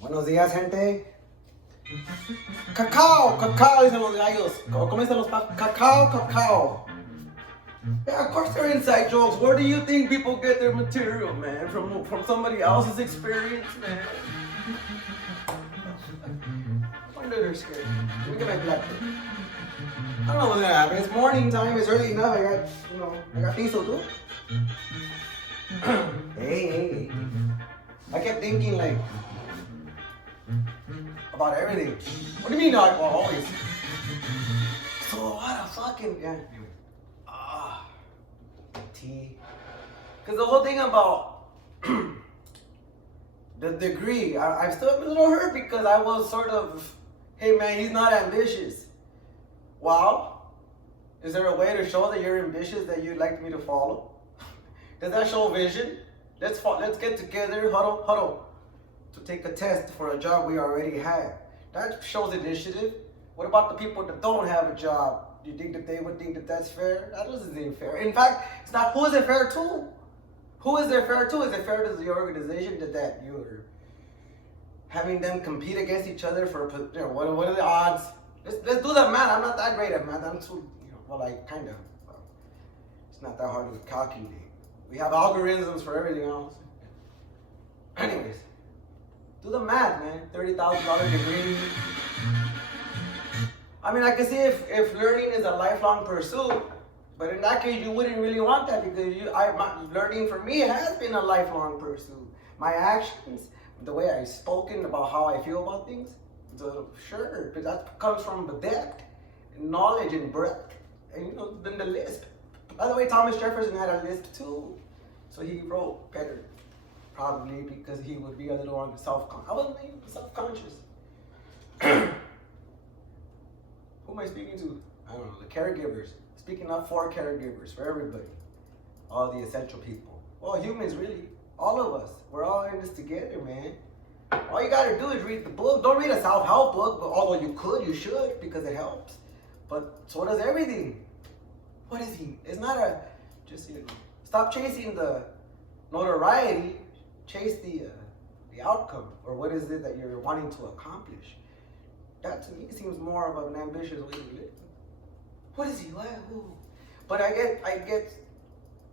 Buenos días, gente. Cacao, cacao, dicen los gallos. ¿Cómo dicen los papás? Cacao, cacao. Yeah, of course they're inside jokes. Where do you think people get their material, man? From somebody else's experience, man? I wonder they're scared. Let me get my black book. I don't know what's gonna happen. It's morning time. It's early enough. I got diesel too. Hey. I kept thinking like about everything. What do you mean, dog? Well, always. So what a fucking tea. Because the whole thing about the degree, I'm still a little hurt because I was sort of, hey man, he's not ambitious. Well, is there a way to show that you're ambitious that you'd like me to follow? Does that show vision? Let's get together, huddle, to take a test for a job we already have. That shows initiative. What about the people that don't have a job? Do you think that they would think that that's fair? That doesn't seem fair. In fact, it's not. Who is it fair to? Who is it fair to? Is it fair to the organization that you're having them compete against each other for, what are the odds? Let's do the math. I'm not that great at math. I'm too, kind of. It's not that hard to calculate. We have algorithms for everything else. Anyways, do the math, man. $30,000 degree. I mean, I can see if learning is a lifelong pursuit, but in that case, you wouldn't really want that because learning for me has been a lifelong pursuit. My actions, the way I've spoken about how I feel about things, so sure, but that comes from the depth, knowledge, and breadth, and then the list. By the way, Thomas Jefferson had a list too, so he wrote better, probably because he would be a little on self-conscious. I wasn't even self-conscious. Who am I speaking to? I don't know, the caregivers. Speaking up for caregivers, for everybody. All the essential people. Well, humans really, all of us. We're all in this together, man. All you gotta do is read the book. Don't read a self-help book, but although you should, because it helps. But so does everything. What is he? It's not stop chasing the notoriety, chase the outcome, or what is it that you're wanting to accomplish. That to me seems more of an ambitious way to live. What is he? Who? But I get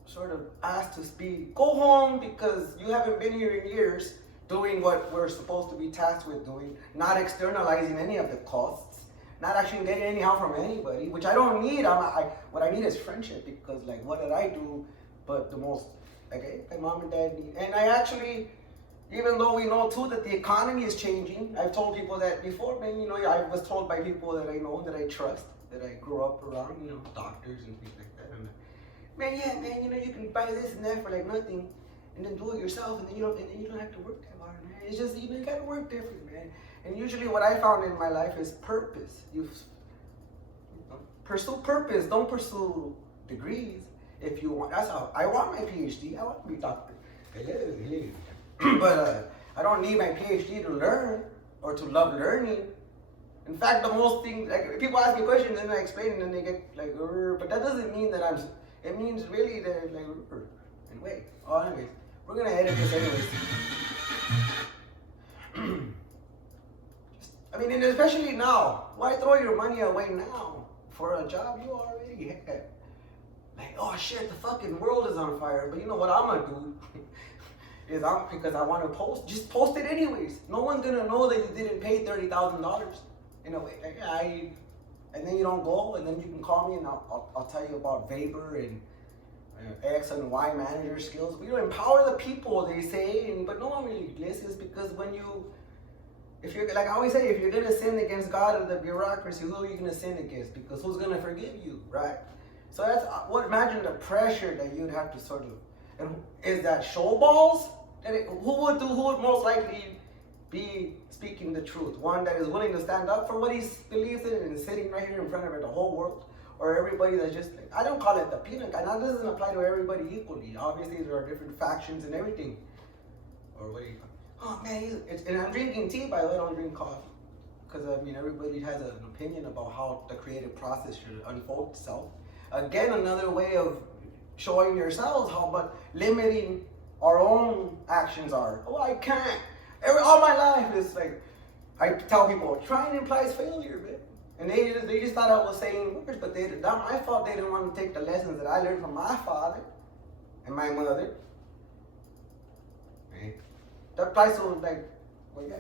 sort of asked to speak. Go home because you haven't been here in years doing what we're supposed to be tasked with doing, not externalizing any of the costs, not actually getting any help from anybody, which I don't need. What I need is friendship because what did I do? But the most, my mom and dad need. And I actually, even though we know too that the economy is changing, I've told people that before, man, I was told by people that I know, that I trust, that I grew up around, doctors and things like that. And you can buy this and that for nothing, and then do it yourself, and then you don't have to work that hard, man. It's just you gotta work different, man. And usually, what I found in my life is purpose. You pursue purpose. Don't pursue degrees. If you want, that's how I want my PhD. I want to be a doctor. But I don't need my PhD to learn or to love learning. In fact, the most thing, people ask me questions and I explain, and then they get but that doesn't mean that it means really that and wait. Oh, anyways, we're gonna edit this anyways. And especially now, why throw your money away now for a job you already had? Oh shit, the fucking world is on fire. But you know what I'm gonna do? Because I want to just post it anyways. No one's gonna know that you didn't pay $30,000 in a way. And then you don't go, and then you can call me and I'll tell you about Weber and X and Y manager skills. We empower the people, they say, but no one really listens because if you're I always say, if you're gonna sin against God or the bureaucracy, who are you gonna sin against? Because who's gonna forgive you, right? So imagine the pressure that you'd have to sort of. And is that showballs? Who would most likely be speaking the truth? One that is willing to stand up for what he believes in and sitting right here in front of the whole world? Or everybody that's just, I don't call it the peanut guy. Now, this doesn't apply to everybody equally. Obviously, there are different factions and everything. Or what do you call it? Oh, man, and I'm drinking tea, by the way, I don't drink coffee. Because, everybody has an opinion about how the creative process should unfold itself. Again, another way of showing yourselves how much limiting our own actions are. Oh, I can't. All my life, it's like, I tell people, trying implies failure, man. And they just thought I was saying words, but not my fault. They didn't want to take the lessons that I learned from my father and my mother. Right? That applies to, like, well, yeah,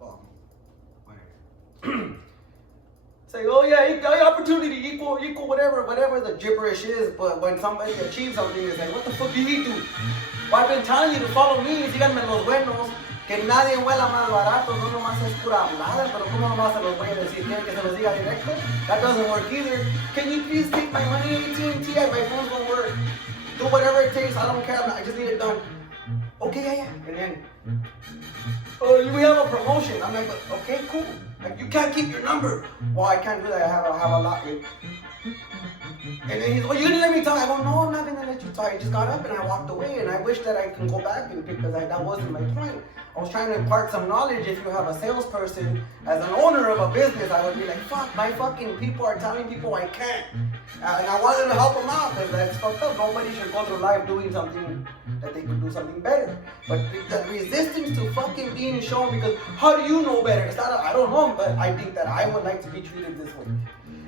well, whatever. Say, oh yeah, opportunity equal whatever the gibberish is. But when somebody achieves something, it's like, what the fuck did he do? Well, I've been telling you to follow me. Síganme los buenos. Que nadie huela más barato, no nomás es pura hablada, pero ¿cómo nomás se los voy a decir? ¿Quieren que se los diga directo? That doesn't work either. Can you please take my money, AT&T? My phones won't work. Do whatever it takes, I don't care, I just need it done. Okay, yeah. And then, oh, we have a promotion. I'm like, okay, cool. Like, you can't keep your number. Well, I can't do that, I have a lot. And then he's, well, you're gonna let me talk. I go, no, I'm not gonna let you talk. I just got up and I walked away, and I wish that I can go back because that wasn't my point. I was trying to impart some knowledge. If you have a salesperson, as an owner of a business, I would be like, fuck, my fucking people are telling people I can't. And I wanted to help them out because that's fucked up. Nobody should go through life doing something that they could do something better. But the resistance to fucking being shown, because how do you know better? It's not, I don't know, but I think that I would like to be treated this way.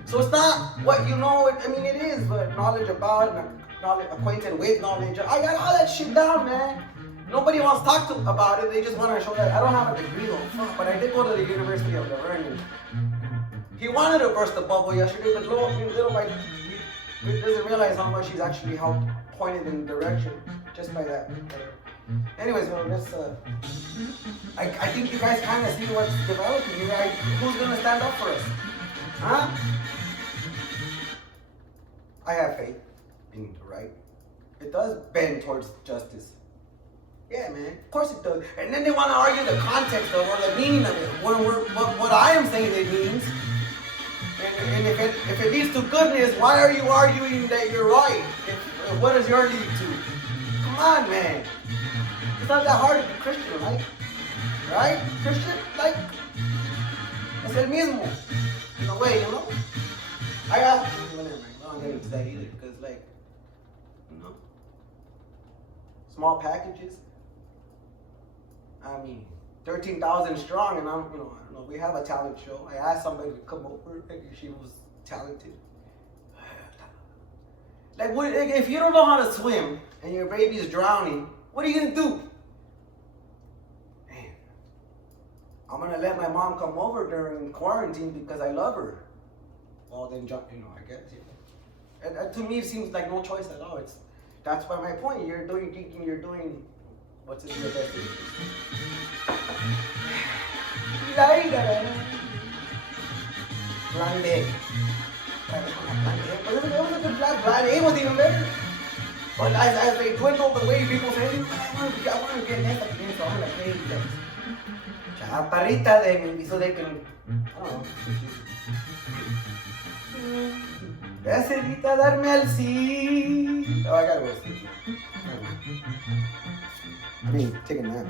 So it's not what you know, I mean it is, but knowledge about, knowledge, acquainted with knowledge. I got all that shit down, man. Nobody wants to talk about it, they just want to show that. I don't have a degree though, but I did go to the University of Laverne. He wanted to burst the bubble yesterday, but little by he doesn't realize how much he's actually helped pointed in the direction just by that. Anyways, well, let's, I think you guys kind of see what's developing. You guys, who's going to stand up for us? Huh? I have faith in the right. It does bend towards justice. Yeah, man. Of course it does. And then they want to argue the context of or the meaning of it. What I am saying it means. And if it leads to goodness, why are you arguing that you're right? What does your lead to? Come on, man. It's not that hard to be Christian, right? Right? Christian, like, es el mismo. In a way, you know? I don't get into that either because, like, you know, small packages. I mean, 13,000 strong, and I don't know, we have a talent show. I asked somebody to come over, like, she was talented. Like, if you don't know how to swim and your baby's drowning, what are you gonna do? Man, I'm gonna let my mom come over during quarantine because I love her. Well, then jump, I guess. And to me, it seems like no choice at all. That's why my point. You're doing what's in your best interest. Plan B. But it was a good plan. Plan A was even better. But as they dwindle the way people say, I want to get next again, so I'm going to pay them. Chaparrita de mi, so they can, I don't know. Decidita darme al sí. Oh, I gotta go sleep. I mean, take a nap.